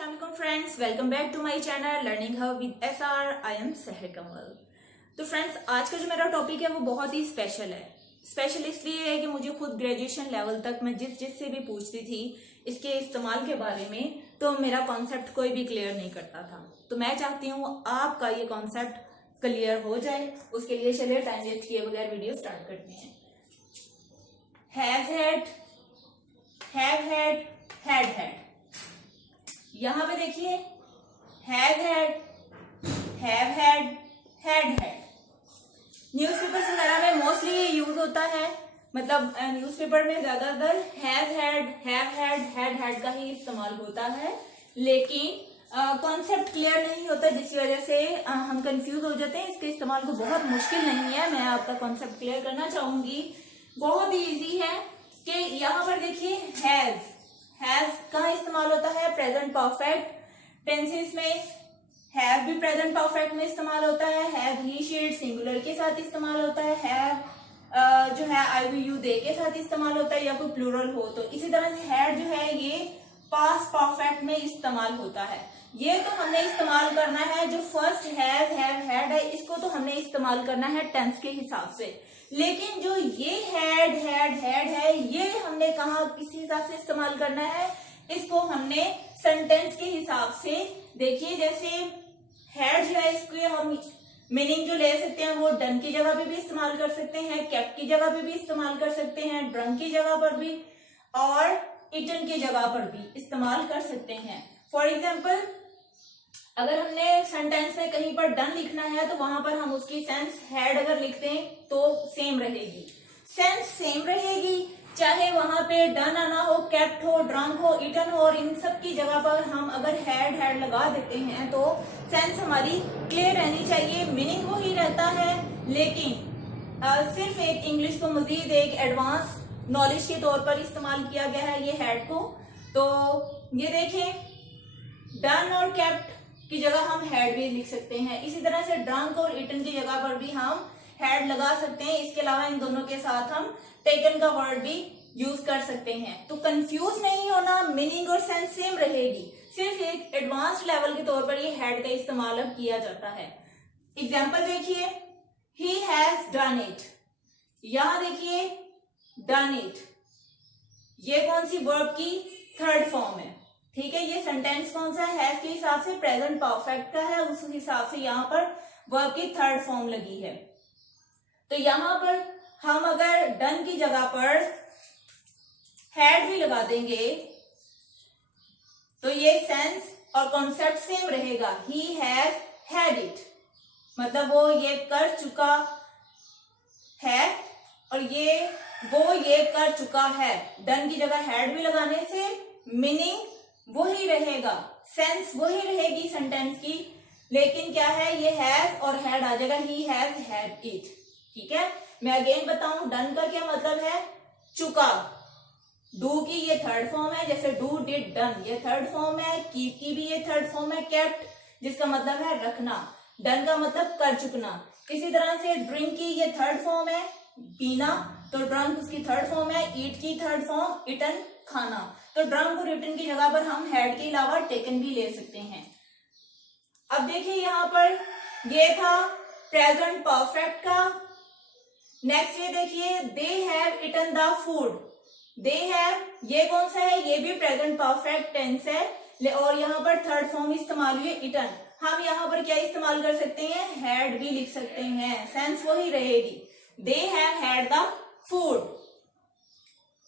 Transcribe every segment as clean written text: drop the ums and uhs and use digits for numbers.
अस्सलाम वालेकुम friends, welcome back to my channel learning hub with SR. I am Sahar Kamal. तो friends, आज का जो मेरा टॉपिक है वो बहुत ही स्पेशल है। स्पेशल इसलिए है कि मुझे खुद ग्रेजुएशन लेवल तक मैं जिससे भी पूछती थी इसके इस्तेमाल के बारे में, तो मेरा कॉन्सेप्ट कोई भी क्लियर नहीं करता था। तो मैं चाहती हूँ आपका ये कॉन्सेप्ट क्लियर हो जाए। उसके लिए चलिए टाइम वेस्ट किए बगैर वीडियो स्टार्ट करते हैं। Has had, have had, had had. यहां पे देखिए, has had, have had, had had. Newspapers वगैरह में मोस्टली ये यूज होता है। मतलब न्यूज़पेपर में ज्यादातर has had, have had, had had का ही इस्तेमाल होता है, लेकिन कॉन्सेप्ट क्लियर नहीं होता, जिसकी वजह से हम कंफ्यूज हो जाते हैं। इसके इस्तेमाल को बहुत मुश्किल नहीं है। मैं आपका कॉन्सेप्ट क्लियर करना चाहूंगी। बहुत ही इजी है कि यहाँ पर देखिए, हैज कहाँ इस्तेमाल होता है? प्रेजेंट परफेक्ट टेंसेस में। हैव भी प्रेजेंट परफेक्ट में इस्तेमाल होता है। हैव ही शीट सिंगुलर के साथ इस्तेमाल होता है। हैव जो है आई वी यू दे के साथ इस्तेमाल होता है, या कोई प्लूरल हो तो। इसी तरह से हैड जो है ये पास्ट परफेक्ट में इस्तेमाल होता है। ये तो हमने इस्तेमाल करना है, जो फर्स्ट हैव हैड है, इसको तो हमने इस्तेमाल करना है टेंस के हिसाब से। लेकिन जो ये हैड है, ये हमने कहा किस हिसाब से इस्तेमाल करना है? इसको हमने सेंटेंस के हिसाब से। देखिए, जैसे हैड जो है, इसको हम मीनिंग जो ले सकते हैं वो डन की जगह पे भी इस्तेमाल कर सकते हैं, केप्ट की जगह पे भी इस्तेमाल कर सकते हैं, ड्रंक की जगह पर भी और इटन की जगह पर भी इस्तेमाल कर सकते हैं। फॉर एग्जाम्पल, अगर हमने सेंटेंस में कहीं पर डन लिखना है तो वहां पर हम उसकी सेंस हैड अगर लिखते हैं तो सेम रहेगी। सेंस सेम रहेगी, चाहे वहां पे डन आना हो, केप्ट हो, ड्रंक हो, इटन हो, और इन सब की जगह पर हम अगर हैड लगा देते हैं तो सेंस हमारी क्लियर रहनी चाहिए। मीनिंग वो ही रहता है, लेकिन सिर्फ एक इंग्लिश को मजीद एक एडवांस नॉलेज के तौर पर इस्तेमाल किया गया है ये हैड को। तो ये देखें, डन और केप्ट की जगह हम हैड भी लिख सकते हैं। इसी तरह से ड्रंक और इटन की जगह पर भी हम हैड लगा सकते हैं। इसके अलावा इन दोनों के साथ हम टेकन का वर्ड भी यूज कर सकते हैं। तो कंफ्यूज नहीं होना, मीनिंग और सेंस सेम रहेगी। सिर्फ एक एडवांस लेवल के तौर पर ये हैड का इस्तेमाल अब किया जाता है। एग्जाम्पल देखिए, ही हैज डन इट। यहां देखिए, डन इट, ये कौन सी वर्ब की थर्ड फॉर्म है। ठीक है, ये सेंटेंस कौन सा है? के हिसाब से प्रेजेंट परफेक्ट का है, उस हिसाब से यहाँ पर वर्ब की थर्ड फॉर्म लगी है। तो यहाँ पर हम अगर डन की जगह पर हैड भी लगा देंगे तो ये सेंस और कॉन्सेप्ट सेम रहेगा। ही हैज हैड इट, मतलब वो ये कर चुका है और वो ये कर चुका है। डन की जगह हैड भी लगाने से मीनिंग वही रहेगा, सेंस वही रहेगी सेंटेंस की, लेकिन क्या है, ये हैज और हैड आ जाएगा। He has had it. ठीक है, मैं अगेन बताऊं, डन का क्या मतलब है? चुका। डू की ये थर्ड फॉर्म है, जैसे डू डिड डन ये थर्ड फॉर्म है। कीप की भी ये थर्ड फॉर्म है। केप्ट जिसका मतलब है रखना। डन का मतलब कर चुकना। इसी तरह से ड्रिंक की ये थर्ड फॉर्म है, पीना, तो ड्रंक उसकी थर्ड फॉर्म है। ईट की थर्ड फॉर्म, इटन खाना। तो ड्रंक और इटन की जगह पर हम हैड के अलावा टेकन भी ले सकते हैं। अब देखिए, यहाँ पर ये था प्रेजेंट परफेक्ट का। नेक्स्ट ये देखिए, they have eaten the food. They have, ये कौन सा है? ये भी प्रेजेंट परफेक्ट टेंस है, और यहाँ पर थर्ड फॉर्म इस्तेमाल हुई इटन। हम यहाँ पर क्या इस्तेमाल कर सकते हैं? हैड भी लिख सकते हैं, सेंस वही रहेगी। They have had the food,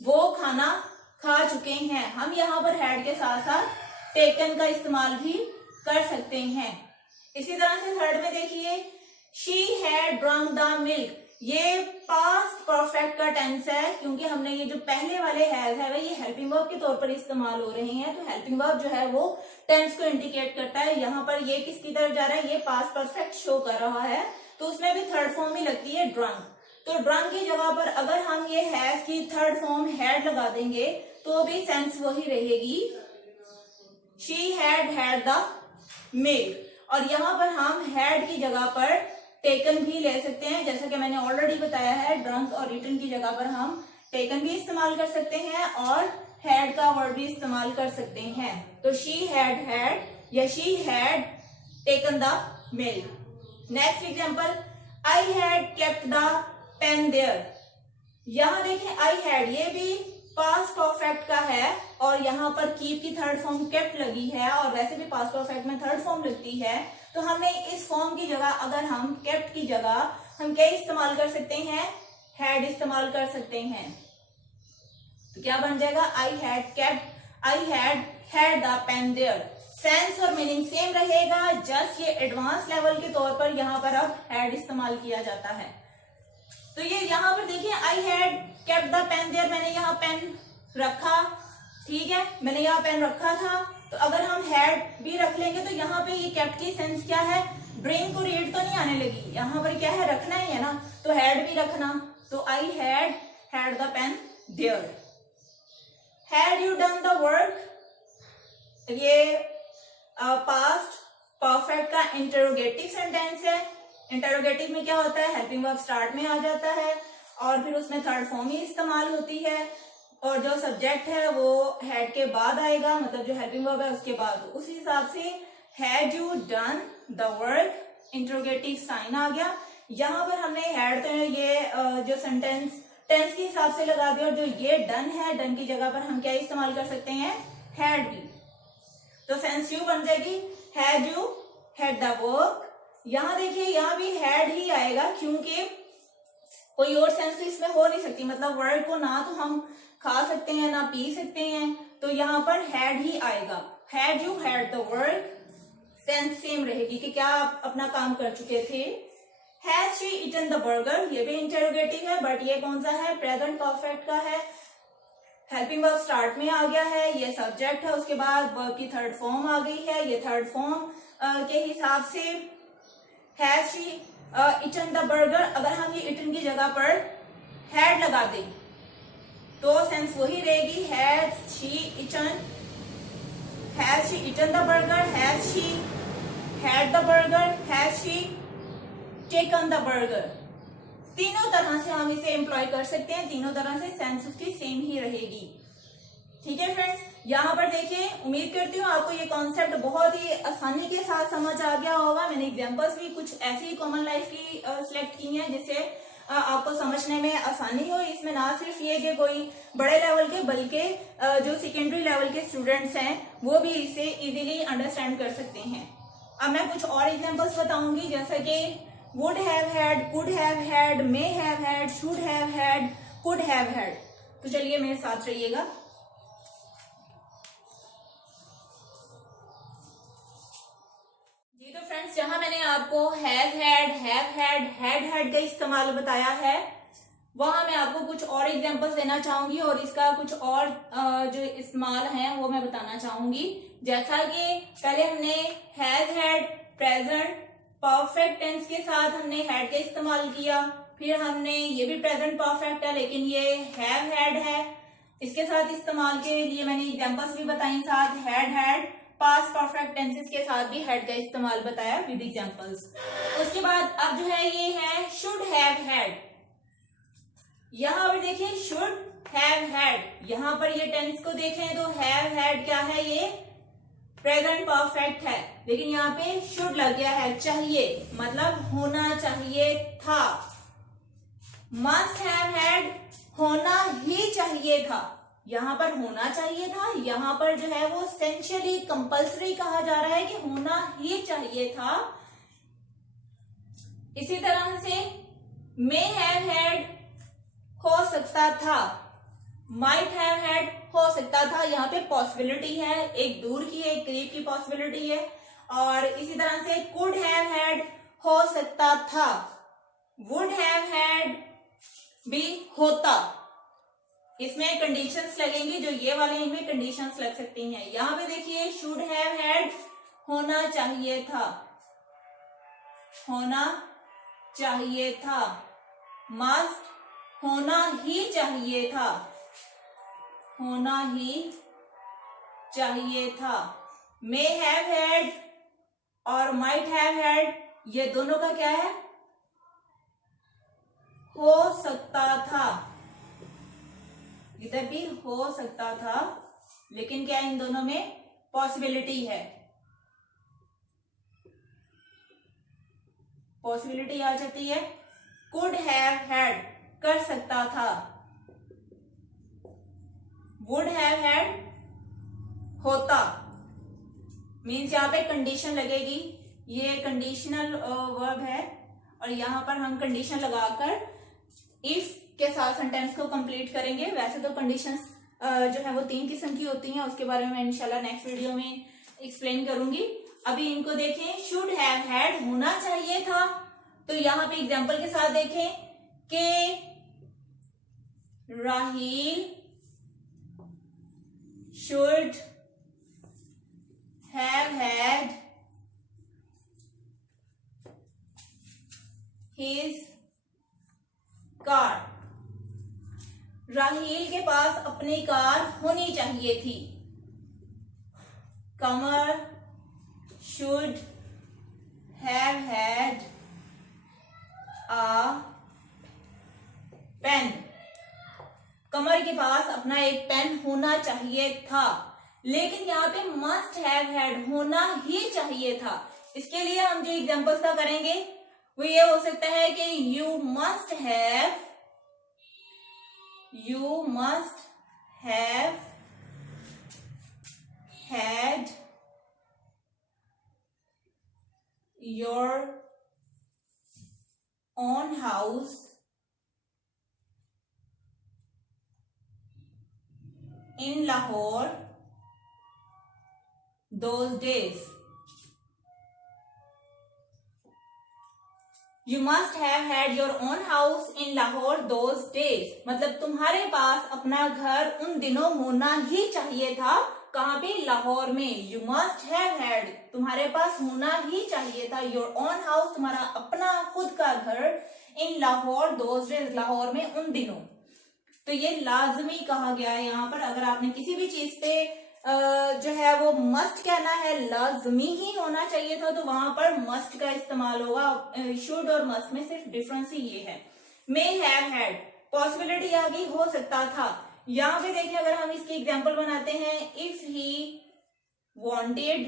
वो खाना खा चुके हैं। हम यहाँ पर हैड के साथ साथ टेकन का इस्तेमाल भी कर सकते हैं। इसी तरह से थर्ड में देखिए, she had drunk the milk. ये पास्ट परफेक्ट का टेंस है, क्योंकि हमने ये जो पहले वाले हैज है ये हेल्पिंग वर्ब के तौर पर इस्तेमाल हो रहे हैं। तो हेल्पिंग वर्ब जो है वो टेंस को इंडिकेट करता है। यहाँ पर ये किसकी तरफ जा रहा है? ये पास्ट परफेक्ट शो कर रहा है, तो उसमें भी थर्ड फॉर्म ही लगती है ड्रंक। तो ड्रंक की जगह पर अगर हम ये हैज की थर्ड फॉर्म हैड लगा देंगे तो भी सेंस वही रहेगी, she had had the milk. और यहाँ पर हम हैड की जगह पर टेकन भी ले सकते हैं, जैसा कि मैंने ऑलरेडी बताया है। ड्रंक और इटन की जगह पर हम टेकन भी इस्तेमाल कर सकते हैं और हैड का वर्ड भी इस्तेमाल कर सकते हैं। तो शी हैड या she had taken the milk. Next example, I had kept the pen there. यहां देखें आई हैड, ये भी पास्ट परफेक्ट का है और यहाँ पर कीप की थर्ड फॉर्म केप्ट लगी है और वैसे भी पास्ट परफेक्ट में थर्ड फॉर्म लगती है। तो हमें इस फॉर्म की जगह, अगर हम केप्ट की जगह हम क्या इस्तेमाल कर सकते हैं, हैड इस्तेमाल कर सकते हैं। तो क्या बन जाएगा, I had kept, I had the pen there. Sense और मीनिंग सेम रहेगा, जस्ट ये एडवांस लेवल के तौर पर यहाँ पर अब हैड इस्तेमाल किया जाता है। तो ये यहाँ पर देखिए, I had kept the pen there, मैंने यहाँ पेन रखा, ठीक है, मैंने यहाँ पेन रखा था। तो अगर हम हैड भी रख लेंगे तो यहाँ पे ये केप्ट की सेंस क्या है, ब्रेन को रीड तो नहीं आने लगी, यहाँ पर क्या है, रखना ही है ना, तो हैड भी रखना। तो I had the pen there. Had you done the work, ये पास्ट परफेक्ट का इंटरोगेटिव सेंटेंस है। इंटरोगेटिव में क्या होता है, हेल्पिंग वर्ब स्टार्ट में आ जाता है और फिर उसमें थर्ड फॉर्म ही इस्तेमाल होती है और जो सब्जेक्ट है वो हैड के बाद आएगा, मतलब जो हेल्पिंग वर्ब है उसके बाद। उस हिसाब से had you done the work, interrogative sign आ गया। यहाँ पर हमने हैड तो ये जो सेंटेंस टेंस के हिसाब से लगा दिया और जो ये डन है, डन की जगह पर हम क्या इस्तेमाल कर सकते हैं, हैड भी। तो सेंस यू बन जाएगी, had you had the work. यहाँ देखिए, यहाँ भी हैड ही आएगा क्योंकि कोई और सेंस तो इसमें हो नहीं सकती, मतलब वर्ड को ना तो हम खा सकते हैं ना पी सकते हैं, तो यहाँ पर हैड ही आएगा। Had you had the work, sense same रहेगी कि क्या आप अपना काम कर चुके थे। Has she eaten the burger, ये भी इंटरोगेटिव है बट ये कौन सा है, प्रेजेंट परफेक्ट का है। हेल्पिंग वर्ब स्टार्ट में आ गया है, ये सब्जेक्ट है, उसके बाद वर्ब की थर्ड फॉर्म आ गई है। ये थर्ड फॉर्म के हिसाब से has she eaten the burger, अगर हम ये ईटन की जगह पर हैड लगा दें तो सेंस वही रहेगी, has she eaten the burger, has she had the burger, has she taken the burger. तीनों तरह से हम इसे एम्प्लॉय कर सकते हैं, तीनों तरह से सेंस उसकी सेम ही रहेगी। ठीक है फ्रेंड्स, यहाँ पर देखिए, उम्मीद करती हूँ आपको ये कॉन्सेप्ट बहुत ही आसानी के साथ समझ आ गया होगा। मैंने एग्जांपल्स भी कुछ ऐसी कॉमन लाइफ की सिलेक्ट की हैं जिससे आपको समझने में आसानी हो। इसमें ना सिर्फ ये कि कोई बड़े लेवल के, बल्कि जो सेकेंडरी लेवल के स्टूडेंट्स हैं वो भी इसे इजीली अंडरस्टैंड कर सकते हैं। अब मैं कुछ और एग्जांपल्स बताऊंगी, जैसे कि would have had, could have had, may have had, should have had, could have had. तो चलिए मेरे साथ रहिएगा। जी तो फ्रेंड्स, जहां मैंने आपको हैव हैड का इस्तेमाल बताया है, वहां मैं आपको कुछ और एग्जांपल्स देना चाहूंगी और इसका कुछ और जो इस्तेमाल है वो मैं बताना चाहूंगी। जैसा कि पहले हमने has had present perfect tense के साथ हमने हैड का इस्तेमाल किया, फिर हमने ये भी प्रेजेंट परफेक्ट है लेकिन ये हैव हैड है, इसके साथ इस्तेमाल के लिए मैंने एग्जांपल्स भी बताई, साथ हैड पास्ट परफेक्ट टेंसेस के साथ भी हैड का इस्तेमाल बताया विद एग्जांपल्स। उसके बाद अब जो है ये है शुड हैव हैड। यहाँ पर देखिए शुड हैव हैड, यहाँ पर ये टेंस को देखें तो हैव हैड क्या है, ये प्रेजेंट परफेक्ट है, लेकिन यहाँ पे शुड लग गया है, चाहिए, मतलब होना चाहिए था। मस्ट हैव हैड, होना ही चाहिए था, यहाँ पर होना चाहिए था, यहाँ पर जो है वो एसेंशियली कंपल्सरी कहा जा रहा है कि होना ही चाहिए था। इसी तरह से मे हैव हैड, हो सकता था, माइट हैव हैड, हो सकता था, यहाँ पे पॉसिबिलिटी है, एक दूर की एक करीब की पॉसिबिलिटी है। और इसी तरह से कुड हैव हैड, हो सकता था, वुड हैव हैड भी होता। इसमें कंडीशंस लगेंगी, जो ये वाले इनमें कंडीशंस लग सकती हैं। यहाँ पे देखिए शुड हैव हैड, होना चाहिए था, होना चाहिए था। मस्ट, होना ही चाहिए था, होना ही चाहिए था। मे हैव हैड और माइट हैव हैड, ये दोनों का क्या है, हो सकता था, इधर भी हो सकता था, लेकिन क्या इन दोनों में पॉसिबिलिटी है, पॉसिबिलिटी आ जाती है। कुड हैव हैड, कर सकता था, वुड हैव हैड होता, मीन्स यहाँ पे कंडीशन लगेगी, ये कंडीशनल वर्ब है और यहाँ पर हम कंडीशन लगाकर इफ के साथ सेंटेंस को कंप्लीट करेंगे। वैसे तो कंडीशंस जो है वो 3 किस्म की होती हैं, उसके बारे में इंशाल्लाह नेक्स्ट वीडियो में एक्सप्लेन करूंगी। अभी इनको देखें, शुड हैव हैड होना चाहिए था, तो यहाँ पे एग्जांपल के साथ देखें कि Raheel should have had his car, Raheel के पास अपनी कार होनी चाहिए थी। Qamar should have had a pen, Qamar के पास अपना एक पेन होना चाहिए था, लेकिन यहाँ पे मस्ट हैव हैड होना ही चाहिए था। इसके लिए हम जो एग्जांपल्स का करेंगे वो ये हो सकता है कि you must have had your own house in Lahore those days. You must have had your own house in Lahore those days. मतलब तुम्हारे पास अपना घर उन दिनों होना ही चाहिए था। कहाँ पे? लाहौर में। You must have had, तुम्हारे पास होना ही चाहिए था your own house, तुम्हारा अपना खुद का घर in Lahore those days, Lahore में उन दिनों। तो ये लाजमी कहा गया है यहाँ पर। अगर आपने किसी भी चीज पे जो है वो मस्ट कहना है, लाजमी ही होना चाहिए था, तो वहां पर मस्ट का इस्तेमाल होगा। शुड और मस्ट में सिर्फ डिफरेंस ही ये है। मे हैव हैड, पॉसिबिलिटी आ गई, हो सकता था। यहाँ पे देखिए, अगर हम इसकी एग्जांपल बनाते हैं, if he wanted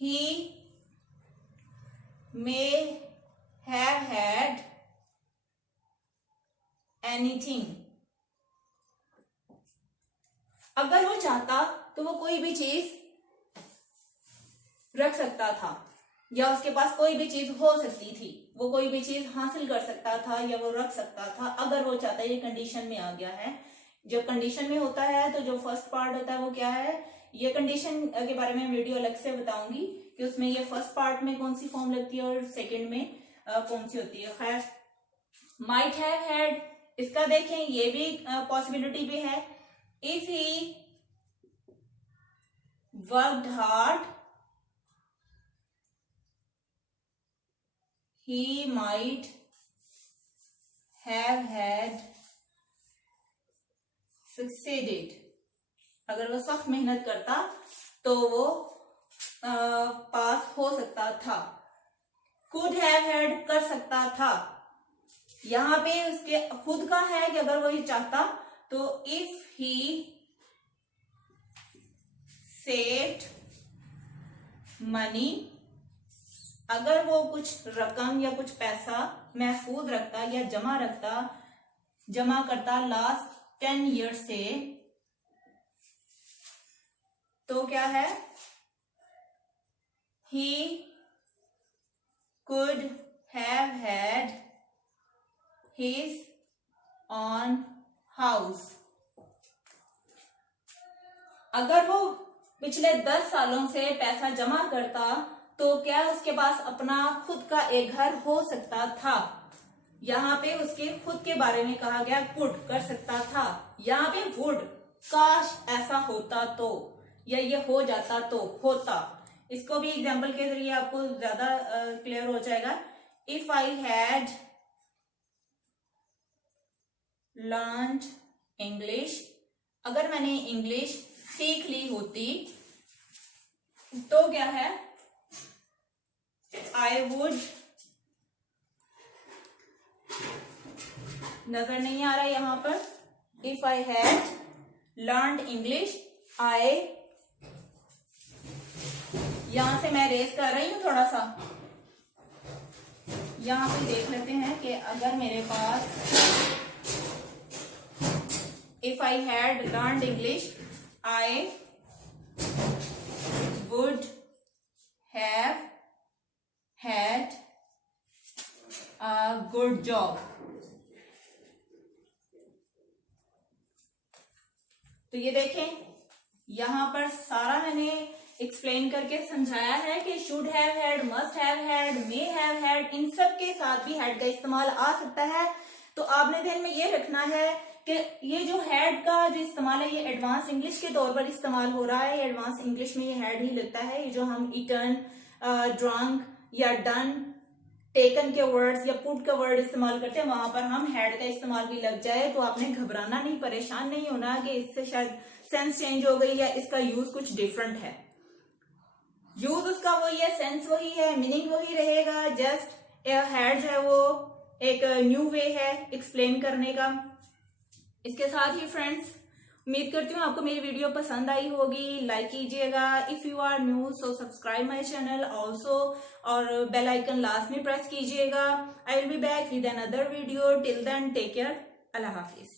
he may have had anything, अगर वो चाहता तो वो कोई भी चीज रख सकता था, या उसके पास कोई भी चीज हो सकती थी, वो कोई भी चीज हासिल कर सकता था या वो रख सकता था अगर वो चाहता। ये कंडीशन में आ गया है। जब कंडीशन में होता है तो जो फर्स्ट पार्ट होता है वो क्या है, ये कंडीशन के बारे में वीडियो अलग से बताऊंगी कि उसमें ये फर्स्ट पार्ट में कौन सी फॉर्म लगती है और सेकेंड में कौन सी होती है। खैर, माइट हैव हैड, इसका देखें, ये भी पॉसिबिलिटी भी है। If he worked hard he might have had succeeded, अगर वो सख्त मेहनत करता तो वो पास हो सकता था। कुड हैव हैड, कर सकता था, यहां पे उसके खुद का है कि अगर वो ये चाहता तो इफ ही सेव्ड मनी, अगर वो कुछ रकम या कुछ पैसा महफूज रखता या जमा करता लास्ट 10 years से, तो क्या है, he could have had his own house, अगर वो पिछले 10 सालों से पैसा जमा करता तो क्या उसके पास अपना खुद का एक घर हो सकता था। यहाँ पे उसके खुद के बारे में कहा गया, कुड, कर सकता था। यहाँ पे वुड, काश ऐसा होता तो, या ये हो जाता तो, होता। इसको भी एग्जाम्पल के जरिए आपको ज्यादा क्लियर हो जाएगा। If I had learned English, अगर मैंने इंग्लिश सीख ली होती तो क्या है, आई वुड नजर नहीं आ रहा है यहाँ पर। If I had learned English, I, यहां से मैं रेस कर रही हूं थोड़ा सा। यहां पे देख लेते हैं कि अगर मेरे पास if I had learned English, I would have had a good job. तो ये देखें, यहां पर सारा मैंने एक्सप्लेन करके समझाया है कि should have had, must have had, may have had, इन सब के साथ भी हैड का इस्तेमाल आ सकता है। तो आपने ध्यान में ये रखना है कि ये जो हैड का जो इस्तेमाल है ये एडवांस इंग्लिश के तौर पर इस्तेमाल हो रहा है। एडवांस इंग्लिश में ये हैड ही लगता है। ये जो हम ईटन, ड्रंक या डन, टेकन के वर्ड्स या पुट का वर्ड इस्तेमाल करते हैं, वहां पर हम हैड का इस्तेमाल भी लग जाए तो आपने घबराना नहीं, परेशान नहीं होना कि इससे शायद सेंस चेंज हो गई या इसका यूज कुछ डिफरेंट है। यूज उसका वही है, सेंस वही है, मीनिंग वही रहेगा। जस्ट हैड जो है वो एक न्यू वे है एक्सप्लेन करने का। इसके साथ ही फ्रेंड्स, उम्मीद करती हूँ आपको मेरी वीडियो पसंद आई होगी। लाइक कीजिएगा। If you are new so subscribe my channel also, और बेल आइकन लास्ट में प्रेस कीजिएगा। I will be back with another video. Till then take care. अल्लाह हाफिज।